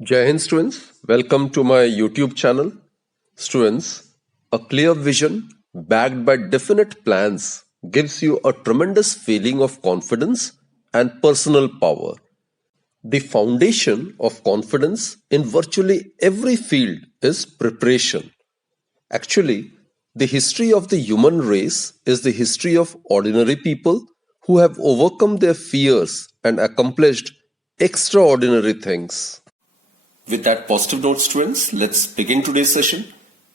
Jai Hind students, welcome to my YouTube channel. Students, a clear vision backed by definite plans gives you a tremendous feeling of confidence and personal power. The foundation of confidence in virtually every field is preparation. Actually, the history of the human race is the history of ordinary people who have overcome their fears and accomplished extraordinary things. With that positive note, students, let's begin today's session.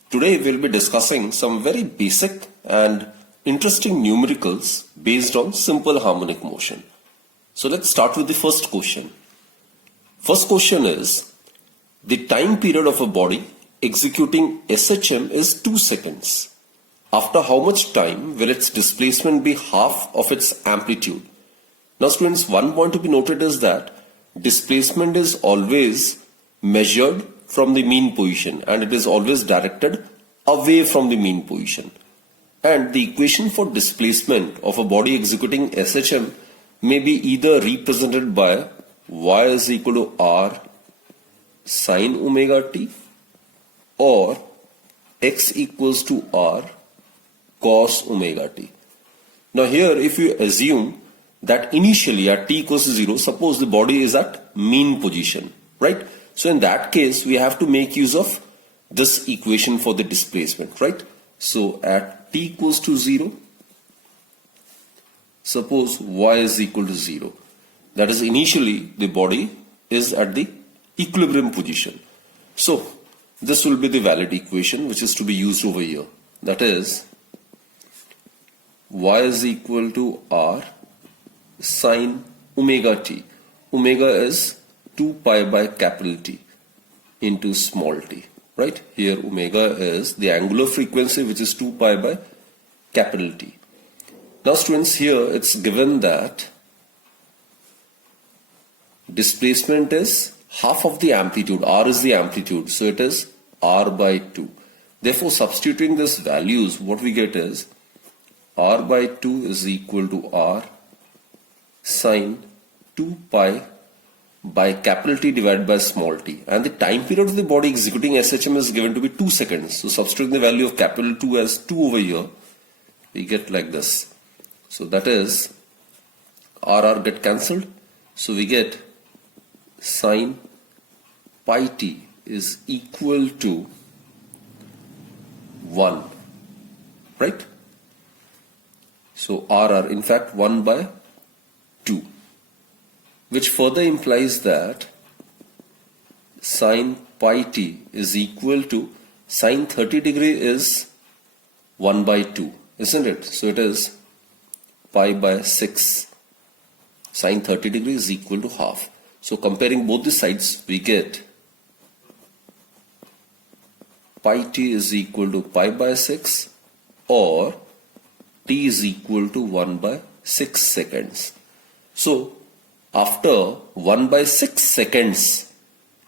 Today we'll be discussing some very basic and interesting numericals based on simple harmonic motion. So let's start with the first question. First question is, the time period of a body executing SHM is 2 seconds. After how much time will its displacement be half of its amplitude? Now students, one point to be noted is that displacement is always measured from the mean position and it is always directed away from the mean position. And the equation for displacement of a body executing SHM may be either represented by y is equal to r sine omega t or x equals to r cos omega t. Now here if you assume that initially at t equals to 0, suppose the body is at mean position, right? So in that case, we have to make use of this equation for the displacement, right? So at t equals to 0, suppose y is equal to 0. That is initially the body is at the equilibrium position. So this will be the valid equation which is to be used over here. That is y is equal to r sine omega t. Omega is 2 pi by capital T into small t, right? Here omega is the angular frequency which is 2 pi by capital T. Now students, here it's given that displacement is half of the amplitude, r is the amplitude, so it is r by 2. Therefore substituting these values, what we get is r by 2 is equal to r sine 2 pi by capital T divided by small t, and the time period of the body executing SHM is given to be 2 seconds. So substituting the value of capital 2 as 2 over here, we get like this. So that is r get cancelled. So we get sine pi t is equal to 1, right? So r in fact 1 by 2. Which further implies that sine pi t is equal to sine 30 degree is 1 by 2, isn't it? So it is pi by 6. Sine 30 degree is equal to half. So comparing both the sides, we get pi t is equal to pi by 6 or t is equal to 1 by 6 seconds. So after 1 by 6 seconds,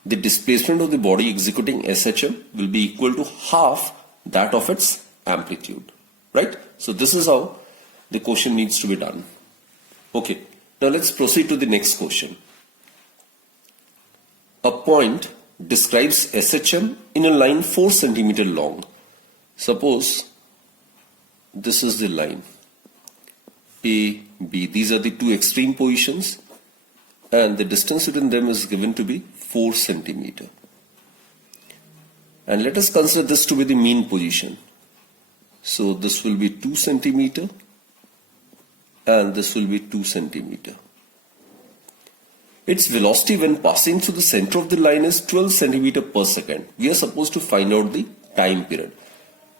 the displacement of the body executing SHM will be equal to half that of its amplitude, right? So this is how the question needs to be done. Okay, now let's proceed to the next question. A point describes SHM in a line 4 centimeter long. Suppose this is the line A, B. These are the two extreme positions, and the distance between them is given to be 4 centimeter. And let us consider this to be the mean position. So this will be 2 centimeter and this will be 2 centimeter. Its velocity when passing through the center of the line is 12 centimeter per second. We are supposed to find out the time period.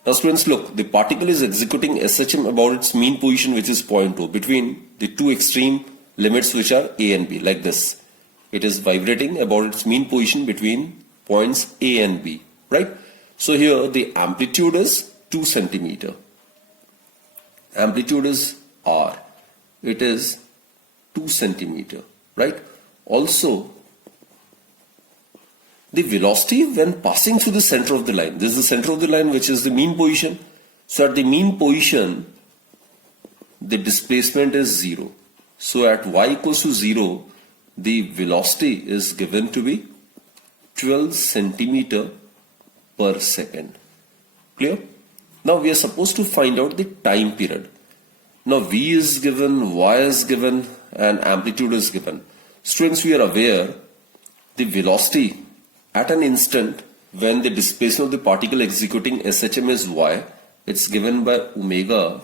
Now students, look, the particle is executing SHM about its mean position, which is 0.2, between the two extreme limits which are A and B, like this. It is vibrating about its mean position between points A and B, right? So here the amplitude is 2 centimeter. Amplitude is R. It is 2 centimeter, right? Also, the velocity when passing through the center of the line. This is the center of the line which is the mean position. So at the mean position, the displacement is 0. So at y equals to 0, the velocity is given to be 12 centimeter per second. Clear? Now we are supposed to find out the time period. Now V is given, Y is given, and amplitude is given. Students, we are aware the velocity at an instant when the displacement of the particle executing SHM is Y, it's given by omega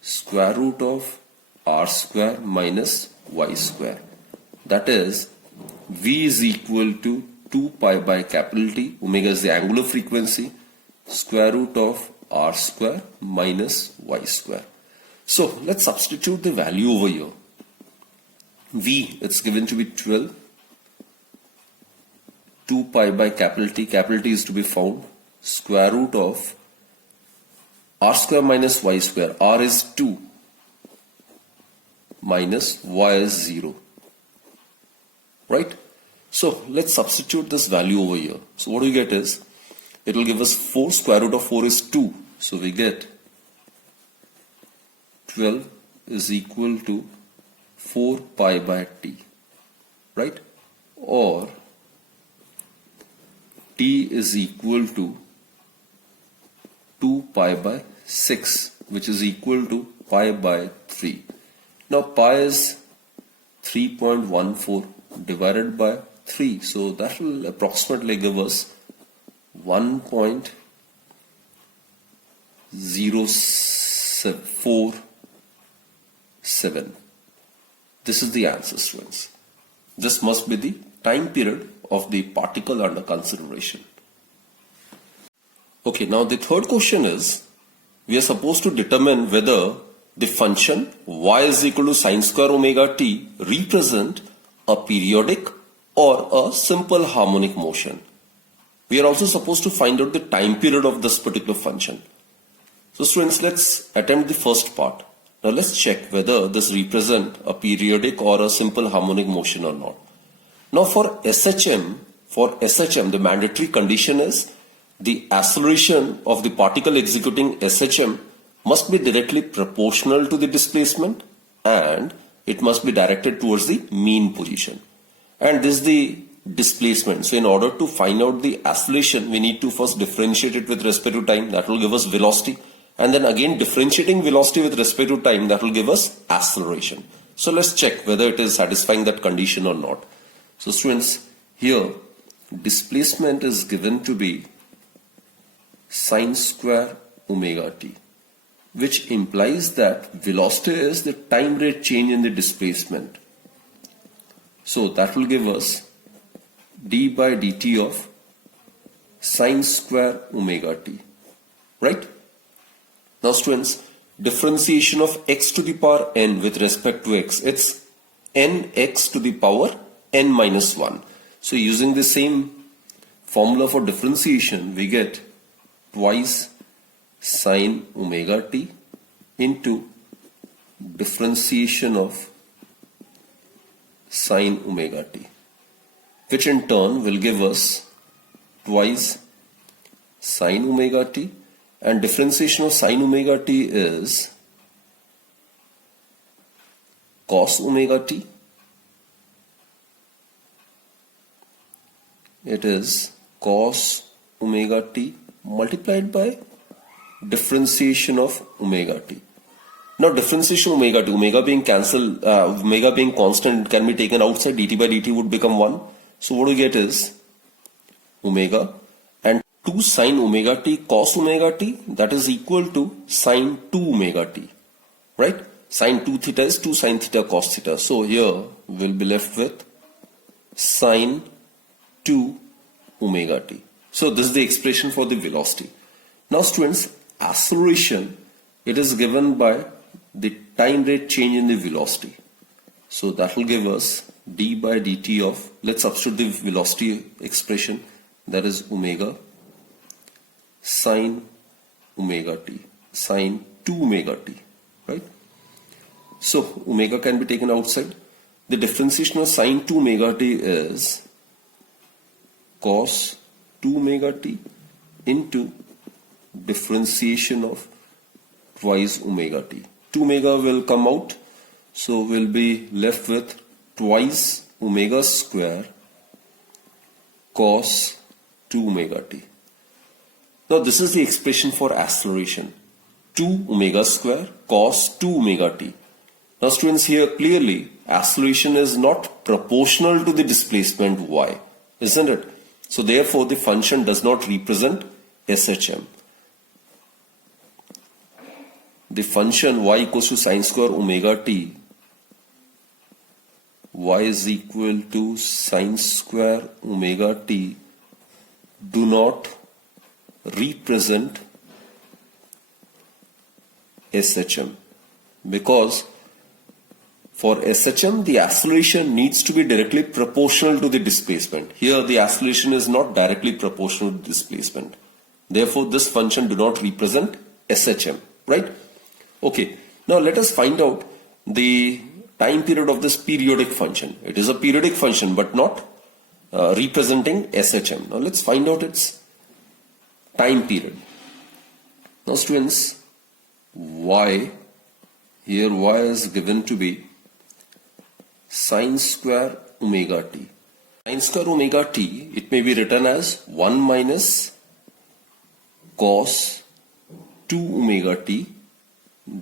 square root of r square minus y square. That is, V is equal to 2 pi by capital T, omega is the angular frequency, square root of r square minus y square. So let's substitute the value over here. V, it's given to be 12, 2 pi by capital T is to be found, square root of r square minus y square, r is 2 minus y is 0, right? So let's substitute this value over here. So what we get is, it will give us 4, square root of 4 is 2, so we get 12 is equal to 4 pi by t, right? Or t is equal to 2 pi by 6, which is equal to pi by 3. Now pi is 3.14 divided by 3, so that will approximately give us 1.047. This is the answer, students. This must be the time period of the particle under consideration. Okay, now the third question is, we are supposed to determine whether the function y is equal to sine square omega t represent a periodic or a simple harmonic motion. We are also supposed to find out the time period of this particular function. So students, let's attempt the first part. Now let's check whether this represent a periodic or a simple harmonic motion or not. Now for SHM, the mandatory condition is the acceleration of the particle executing SHM must be directly proportional to the displacement and it must be directed towards the mean position. And this is the displacement. So in order to find out the acceleration, we need to first differentiate it with respect to time. That will give us velocity. And then again differentiating velocity with respect to time, that will give us acceleration. So let's check whether it is satisfying that condition or not. So students, here displacement is given to be sine square omega t, which implies that velocity is the time rate change in the displacement. So that will give us d by dt of sine square omega t, right? Now students, differentiation of x to the power n with respect to x, it's nx to the power n minus 1. So using the same formula for differentiation, we get twice sine omega t into differentiation of sine omega t, which in turn will give us twice sine omega t, and differentiation of sine omega t is cos omega t. It is cos omega t multiplied by differentiation of omega t. Now differentiation omega t, omega being cancelled, omega being constant, can be taken outside, dt by dt would become 1. So what we get is omega and 2 sine omega t cos omega t, that is equal to sine 2 omega t, right? Sine 2 theta is 2 sine theta cos theta. So here we'll be left with sine 2 omega t. So this is the expression for the velocity. Now students, acceleration, it is given by the time rate change in the velocity. So that will give us d by dt of, let's substitute the velocity expression, that is omega sine omega t, sine 2 omega t, right? So omega can be taken outside. The differentiation of sine 2 omega t is cos 2 omega t into differentiation of twice omega t. 2 omega will come out, so we'll be left with twice omega square cos 2 omega t. Now this is the expression for acceleration. 2 omega square cos 2 omega t. Now students, here clearly acceleration is not proportional to the displacement y, isn't it? So therefore the function does not represent SHM. The function y equals to sine square omega t, y is equal to sine square omega t, do not represent SHM, because for SHM the acceleration needs to be directly proportional to the displacement. Here the acceleration is not directly proportional to displacement. Therefore this function do not represent SHM, right? Okay, now let us find out the time period of this periodic function. It is a periodic function but not representing SHM. Now let's find out its time period. Now students, y, here y is given to be sine square omega t. Sine square omega t, it may be written as 1 minus cos 2 omega t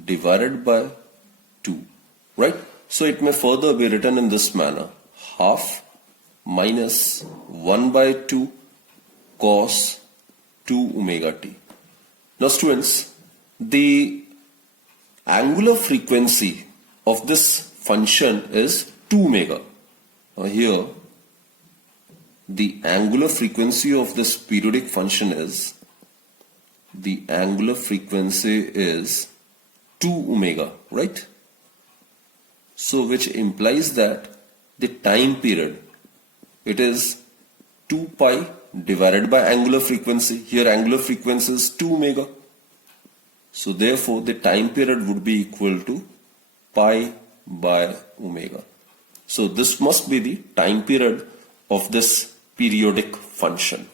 divided by 2, right? So it may further be written in this manner, half minus 1 by 2 cos 2 omega t. Now students, the angular frequency of this function is 2 omega. Now here the angular frequency of this periodic function is 2 omega, right? So which implies that the time period, it is 2 pi divided by angular frequency. Here angular frequency is 2 omega. So therefore the time period would be equal to pi by omega. So this must be the time period of this periodic function.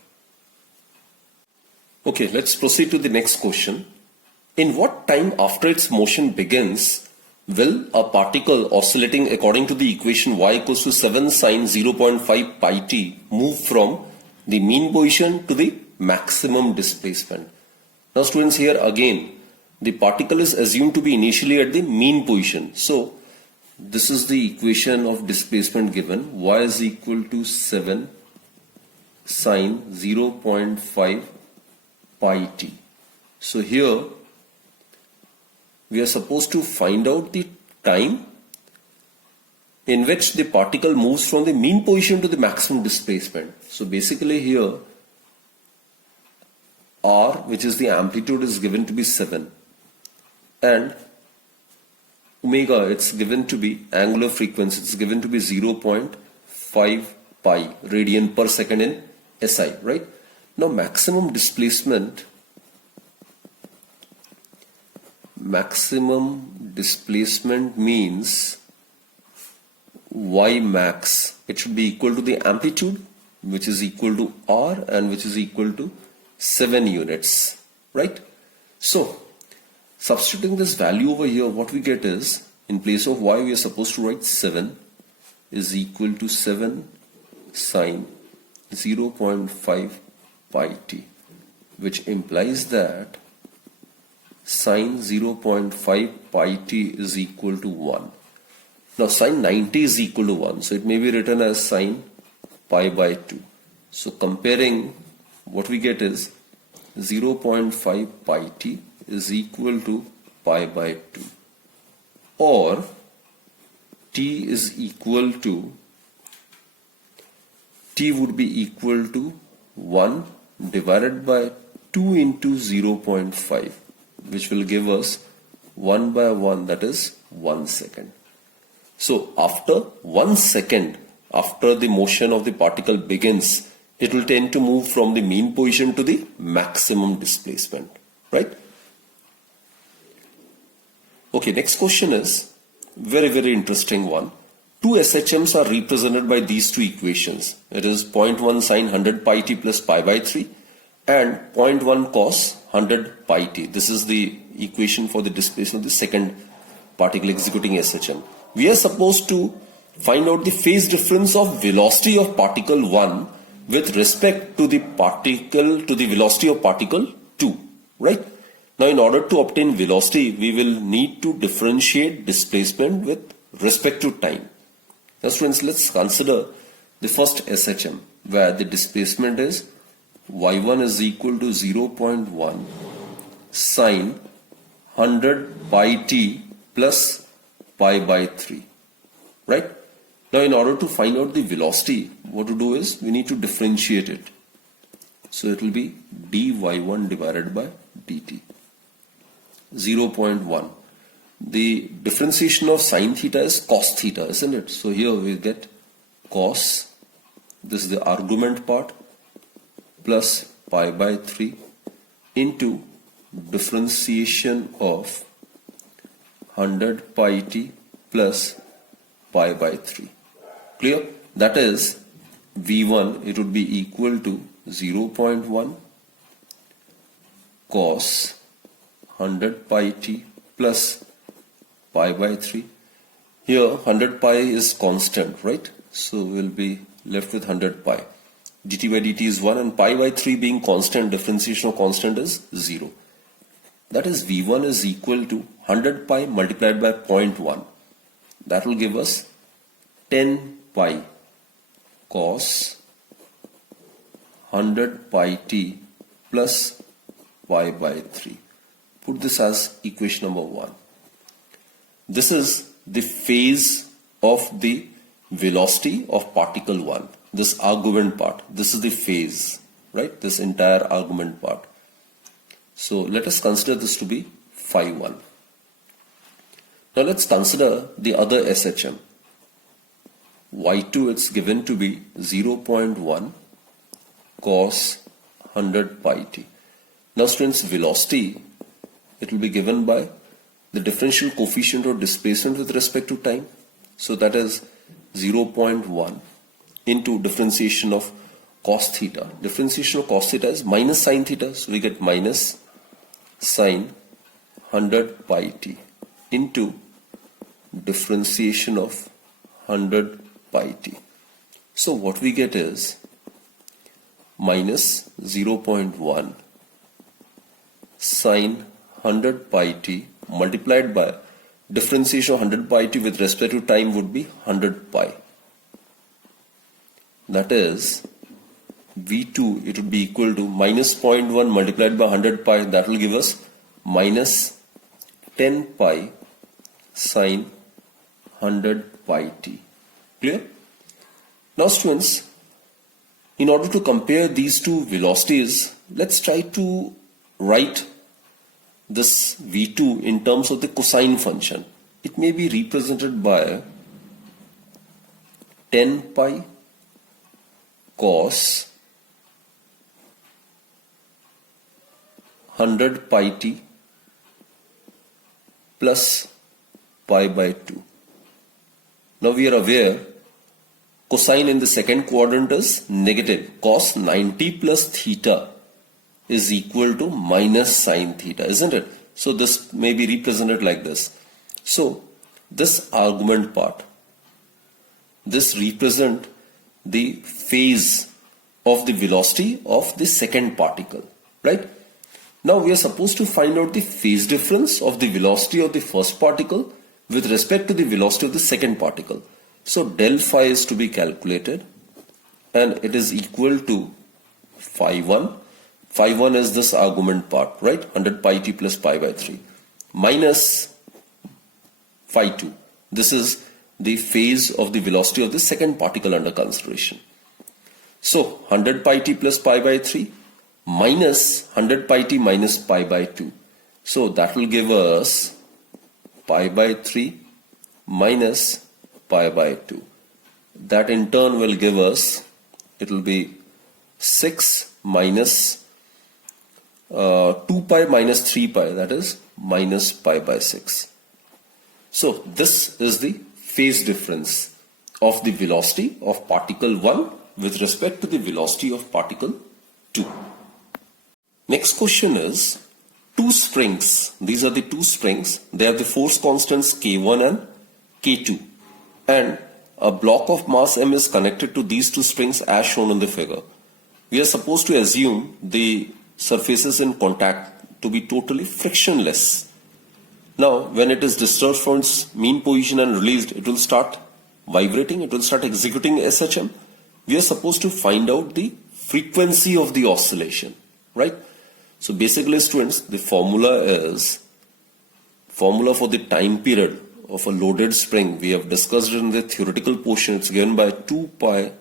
Okay, let's proceed to the next question. In what time after its motion begins will a particle oscillating according to the equation y equals to 7 sine 0.5 pi t move from the mean position to the maximum displacement? Now students, here again the particle is assumed to be initially at the mean position. So this is the equation of displacement given, y is equal to 7 sine 0.5 pi t. So here we are supposed to find out the time in which the particle moves from the mean position to the maximum displacement. So basically here r, which is the amplitude, is given to be 7, and omega, it's given to be angular frequency, it's given to be 0.5 pi radian per second in SI, right? Now maximum displacement means y max, it should be equal to the amplitude, which is equal to r, and which is equal to 7 units, right? So substituting this value over here, what we get is, in place of y we are supposed to write 7 is equal to 7 sine 0.5 pi t, which implies that sine 0.5 pi t is equal to 1. Now sine 90 is equal to 1, so it may be written as sine pi by 2. So comparing, what we get is 0.5 pi t is equal to pi by 2, or t is equal to, t would be equal to 1 divided by 2 into 0.5, which will give us 1 by 1, that is 1 second. So after 1 second after the motion of the particle begins, it will tend to move from the mean position to the maximum displacement, right? Okay, next question is very interesting one. Two SHMs are represented by these two equations. It is 0.1 sine 100 pi t plus pi by 3 and 0.1 cos 100 pi t. This is the equation for the displacement of the second particle executing SHM. We are supposed to find out the phase difference of velocity of particle 1 with respect to the particle, to the velocity of particle 2, right? Now, in order to obtain velocity, we will need to differentiate displacement with respect to time. Now, students, let's consider the first SHM, where the displacement is y1 is equal to 0.1 sine 100 pi t plus pi by 3, right? Now, in order to find out the velocity, what to do is we need to differentiate it. So, it will be dy1 divided by dt. 0.1. The differentiation of sine theta is cos theta, isn't it? So, here we get cos, this is the argument part, plus pi by 3 into differentiation of 100 pi t plus pi by 3. Clear? That is V1, it would be equal to 0.1 cos 100 pi t plus pi by 3. Here 100 pi is constant, right? So we'll be left with 100 pi. dt by dt is 1 and pi by 3 being constant, differentiation of constant is 0. That is V1 is equal to 100 pi multiplied by 0.1. That will give us 10 pi cos 100 pi t plus pi by 3. Put this as equation number 1. This is the phase of the velocity of particle 1. This argument part. This is the phase, right? This entire argument part. So let us consider this to be phi 1. Now let's consider the other SHM. Y2 it's given to be 0.1 cos 100 pi t. Now students, velocity, it will be given by the differential coefficient of displacement with respect to time. So that is 0.1 into differentiation of cos theta. Differentiation of cos theta is minus sine theta. So we get minus sine 100 pi t into differentiation of 100 pi t. So what we get is minus 0.1 sine 100 pi t multiplied by differentiation of 100 pi t with respect to time would be 100 pi. That is V2, it would be equal to minus 0.1 multiplied by 100 pi. That will give us minus 10 pi sine 100 pi t. Clear? Now students, in order to compare these two velocities, let's try to write this V2 in terms of the cosine function. It may be represented by 10 pi cos 100 pi t plus pi by 2. Now we are aware cosine in the second quadrant is negative. Cos 90 plus theta is equal to minus sine theta, isn't it? So this may be represented like this. So this argument part, this represent the phase of the velocity of the second particle, right? Now we are supposed to find out the phase difference of the velocity of the first particle with respect to the velocity of the second particle. So del phi is to be calculated and it is equal to phi 1. Phi 1 is this argument part, right? 100 pi t plus pi by 3 minus phi 2. This is the phase of the velocity of the second particle under consideration. So 100 pi t plus pi by 3 minus 100 pi t minus pi by 2. So that will give us pi by 3 minus pi by 2. That in turn will give us, it will be 6 minus 2 pi minus 3 pi, that is minus pi by 6. So this is the phase difference of the velocity of particle 1 with respect to the velocity of particle 2. Next question is two springs. These are the two springs. They have the force constants K1 and K2. And a block of mass M is connected to these two springs as shown in the figure. we are supposed to assume the surfaces in contact to be totally frictionless. Now, when it is disturbed from its mean position and released, it will start vibrating, it will start executing SHM. We are supposed to find out the frequency of the oscillation, right? So basically, students, the formula for the time period of a loaded spring. We have discussed it in the theoretical portion. It's given by 2 pi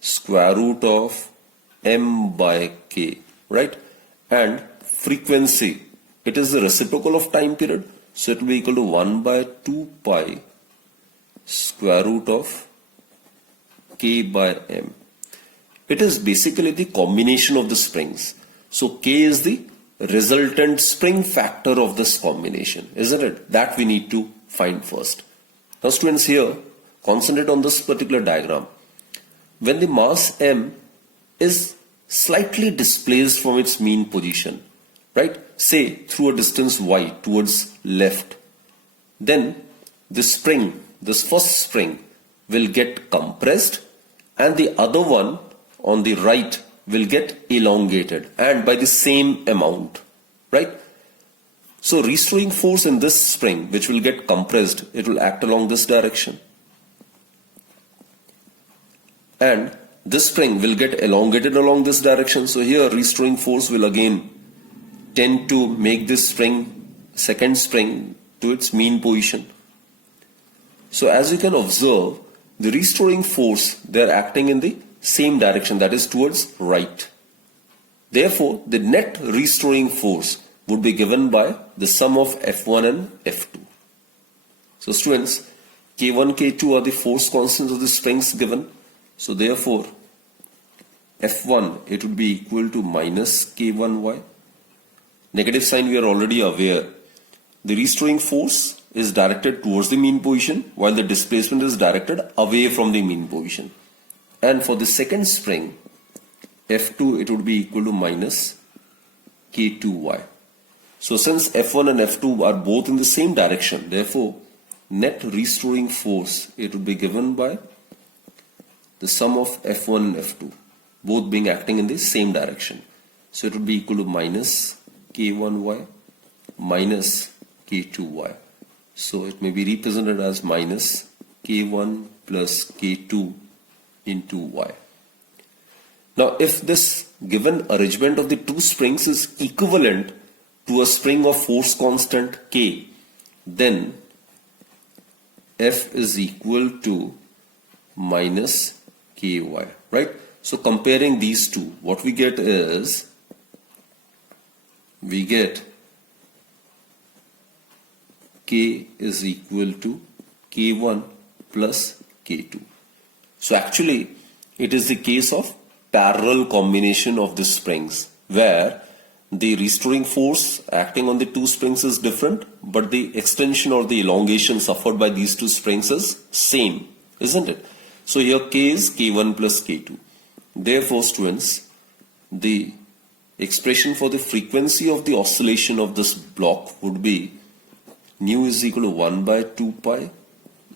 square root of m by k, right? And frequency, it is the reciprocal of time period, so it will be equal to 1 by 2 pi square root of k by m. It is basically the combination of the springs. So k is the resultant spring factor of this combination, isn't it? That we need to find first. Now students, here concentrate on this particular diagram. When the mass m is slightly displaced from its mean position, right, say through a distance y towards left, then the spring, this first spring, will get compressed and the other one on the right will get elongated, and by the same amount, right? So restoring force in this spring, which will get compressed, it will act along this direction, and this spring will get elongated along this direction. So here restoring force will again tend to make this spring, second spring, to its mean position. So as you can observe, the restoring force, they are acting in the same direction, that is towards right. Therefore, the net restoring force would be given by the sum of F1 and F2. So students, K1, K2 are the force constants of the springs given. So therefore, F1, it would be equal to minus K1y. Negative sign we are already aware. The restoring force is directed towards the mean position, while the displacement is directed away from the mean position. And for the second spring, F2, it would be equal to minus K2y. So since F1 and F2 are both in the same direction, therefore net restoring force, it would be given by the sum of F1 and F2, both being acting in the same direction. So it would be equal to minus K1y minus K2y. So it may be represented as minus K1 plus K2 into y. Now if this given arrangement of the two springs is equivalent to a spring of force constant K, then F is equal to minus Ky, right? So comparing these two, what we get is, we get K is equal to K1 plus K2. So actually, it is the case of parallel combination of the springs, where the restoring force acting on the two springs is different, but the extension or the elongation suffered by these two springs is same, isn't it? So here K is K1 plus K2. Therefore, students, the expression for the frequency of the oscillation of this block would be nu is equal to 1 by 2 pi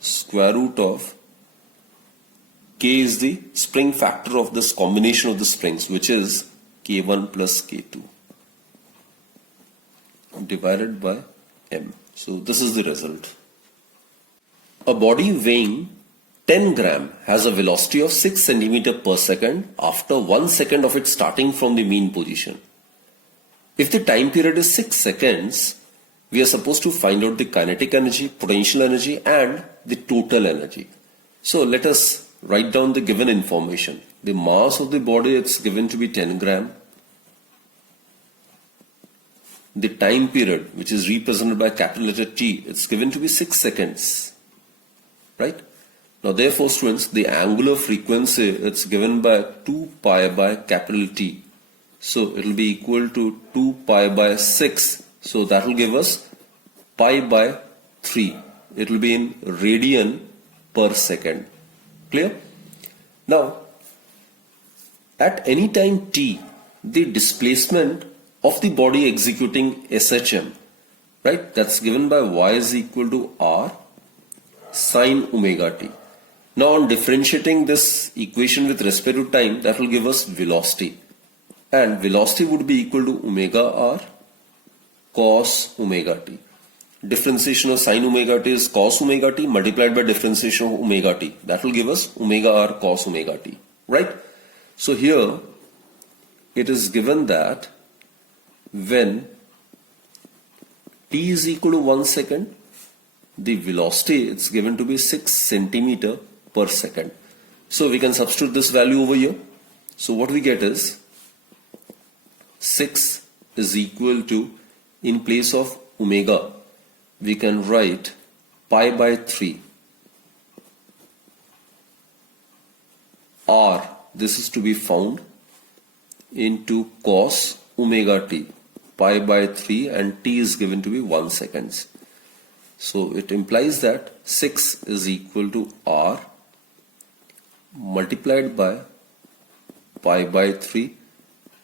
square root of K is the spring factor of this combination of the springs, which is K1 plus K2 divided by M. So this is the result. A body weighing 10 gram has a velocity of 6 centimeter per second after 1 second of it starting from the mean position. If the time period is 6 seconds, we are supposed to find out the kinetic energy, potential energy, and the total energy. So let us write down the given information. The mass of the body, it's given to be 10 gram. The time period, which is represented by capital letter T, it's given to be 6 seconds, right? Now therefore, students, the angular frequency, it's given by 2 pi by capital T. So it will be equal to 2 pi by 6. So that will give us pi by 3. It will be in radian per second. Clear? Now, at any time t, the displacement of the body executing SHM, right, that's given by y is equal to r sine omega t. Now on differentiating this equation with respect to time, that will give us velocity. And velocity would be equal to omega r cos omega t. Differentiation of sin omega t is cos omega t multiplied by differentiation of omega t. That will give us omega r cos omega t. Right? So here it is given that when t is equal to 1 second, the velocity is given to be 6 centimeter per second. So we can substitute this value over here. So what we get is 6 is equal to, in place of omega, we can write pi by 3 r, this is to be found, into cos omega t, pi by 3, and t is given to be 1 seconds. So it implies that 6 is equal to r multiplied by pi by 3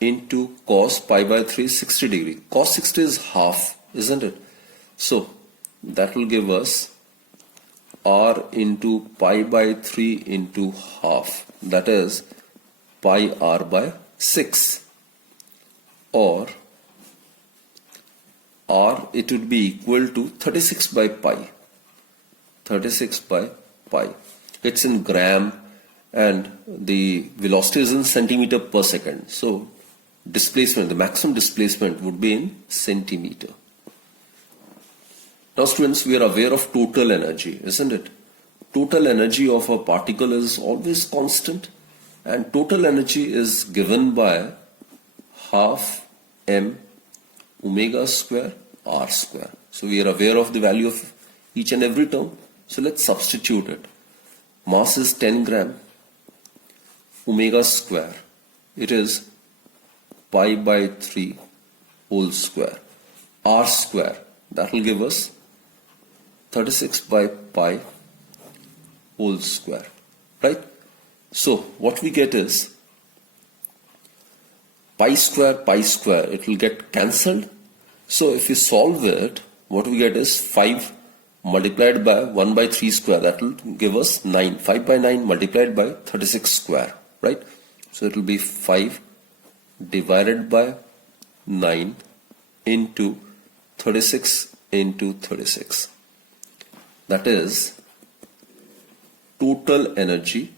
into cos pi by 3 60 degree. Cos 60 is half, isn't it? So that will give us r into pi by 3 into half, that is pi r by 6, or r, it would be equal to 36 by pi. 36 by pi. It's in gram and the velocity is in centimeter per second. So displacement, the maximum displacement would be in centimeter. Now students, we are aware of total energy, isn't it? Total energy of a particle is always constant, and total energy is given by half m omega square r square. So we are aware of the value of each and every term. So let's substitute it. Mass is 10 gram. Omega square, it is pi by 3 whole square. R square, that will give us 36 by pi whole square. Right? So what we get is pi square, it will get cancelled. So if you solve it, what we get is 5 multiplied by 1 by 3 square, that will give us 9. 5 by 9 multiplied by 36 square, right? So it will be 5 divided by 9 into 36 into 36. That is total energy.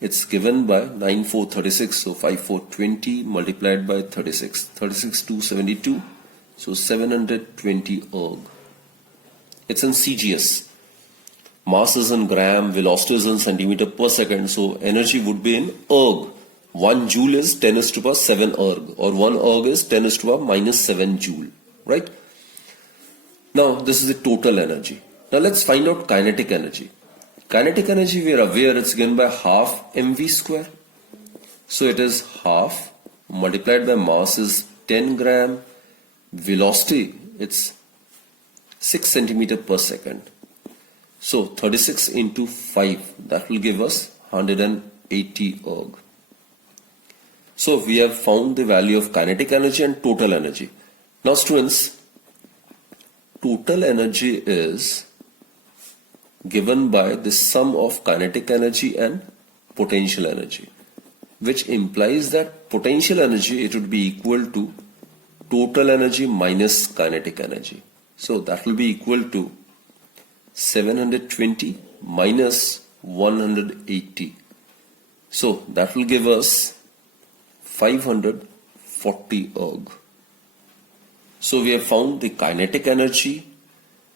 It's given by 9 4 36, so 5 4 20 multiplied by 36. 36 2 72, so 720 erg. It's in CGS. Mass is in gram, velocity is in centimeter per second, so energy would be in erg. 1 joule is 10 to the power 7 erg, or 1 erg is 10 to the power minus 7 joule, right? Now this is the total energy. Now let's find out kinetic energy. Kinetic energy, we are aware it's given by half mv square. So it is half multiplied by mass is 10 gram, velocity it's 6 centimeter per second. So 36 into 5, that will give us 180 erg. So we have found the value of kinetic energy and total energy. Now students, total energy is given by the sum of kinetic energy and potential energy, which implies that potential energy, it would be equal to total energy minus kinetic energy. So that will be equal to 720 minus 180. So that will give us 540 erg. So we have found the kinetic energy,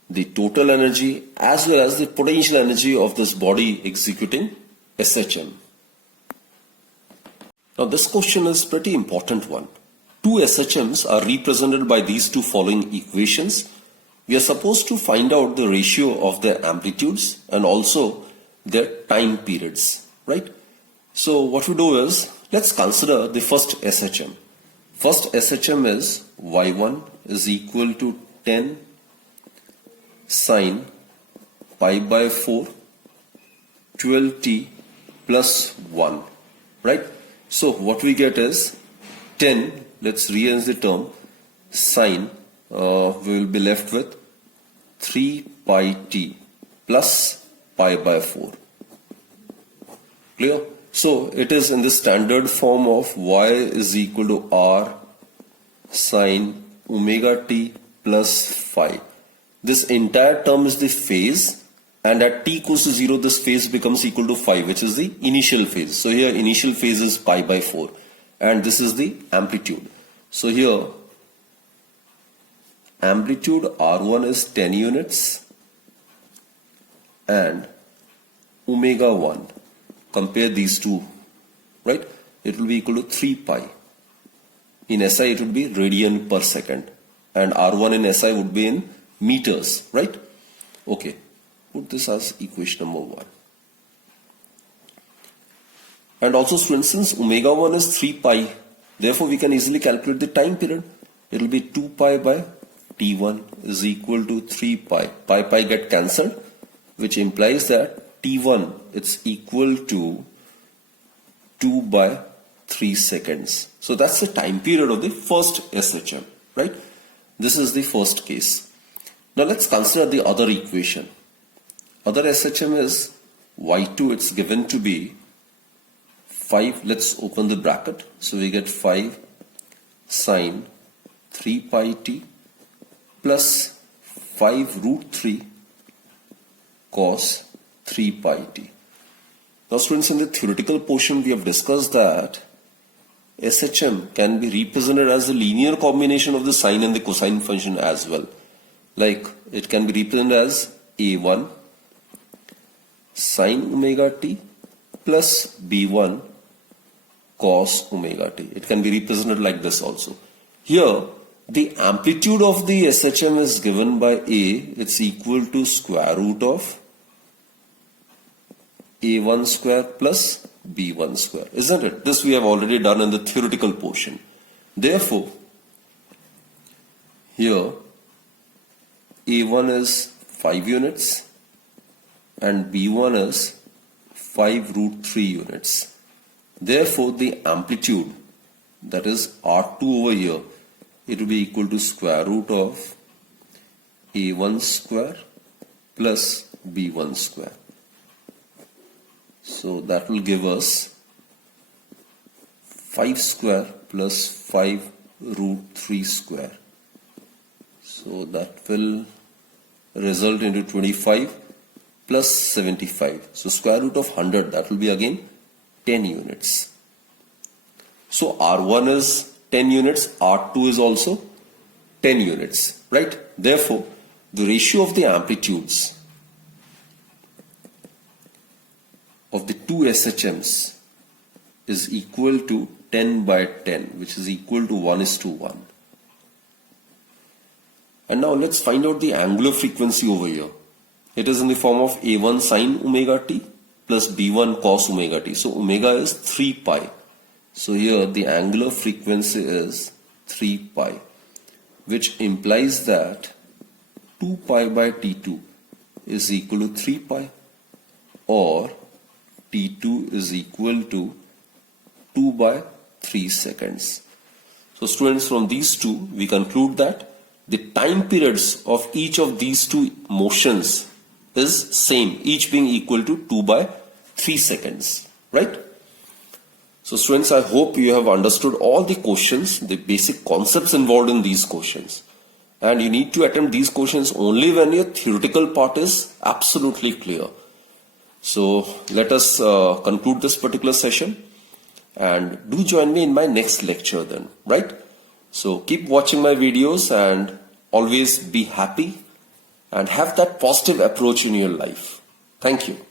the total energy, as well as the potential energy of this body executing SHM. Now this question is pretty important one. Two SHMs are represented by these two following equations. We are supposed to find out the ratio of their amplitudes and also their time periods, right? So what we do is, let's consider the first SHM. First SHM is y1 is equal to 10 sine pi by 4 12t plus 1, right? So what we get is 10, let's rearrange the term, sine, we will be left with 3 pi t plus pi by 4. Clear? So it is in the standard form of y is equal to r sine omega t plus phi. This entire term is the phase, and at t equals to 0 this phase becomes equal to phi, which is the initial phase. So here initial phase is pi by 4, and this is the amplitude. So here amplitude r1 is 10 units and omega 1. Compare these two, right? It will be equal to 3 pi. In SI it would be radian per second, and R1 in SI would be in meters, right? Okay, put this as equation number 1. And also, for instance, omega 1 is 3 pi. Therefore, we can easily calculate the time period. It will be 2 pi by T1 is equal to 3 pi. Pi get cancelled, which implies that T1 it's equal to 2 by 3 seconds. So that's the time period of the first SHM, right? This is the first case. Now let's consider the other equation. Other SHM is y2, it's given to be 5, let's open the bracket. So we get 5 sine 3 pi t plus 5 root 3 cos 3 pi t. Now students, in the theoretical portion we have discussed that SHM can be represented as a linear combination of the sine and the cosine function as well. Like it can be represented as A1 sine omega t plus B1 cos omega t. It can be represented like this also. Here the amplitude of the SHM is given by A, it's equal to square root of A1 square plus B1 square, isn't it? This we have already done in the theoretical portion. Therefore, here A1 is 5 units and B1 is 5 root 3 units. Therefore, the amplitude, that is R2 over here, it will be equal to square root of A1 square plus B1 square. So that will give us 5 square plus 5 root 3 square. So that will result into 25 plus 75. So square root of 100, that will be again 10 units. So R1 is 10 units, R2 is also 10 units, right? Therefore, the ratio of the amplitudes of the two SHMs is equal to 10 by 10, which is equal to 1:1. And now let's find out the angular frequency over here. It is in the form of A1 sine omega t plus B1 cos omega t. So omega is 3 pi. So here the angular frequency is 3 pi, which implies that 2 pi by T2 is equal to 3 pi, or T2 is equal to 2 by 3 seconds. So students, from these two we conclude that the time periods of each of these two motions is same, each being equal to 2 by 3 seconds, right? So students, I hope you have understood all the questions, the basic concepts involved in these questions. And you need to attempt these questions only when your theoretical part is absolutely clear. So let us conclude this particular session, and do join me in my next lecture then, right? So keep watching my videos and always be happy and have that positive approach in your life. Thank you.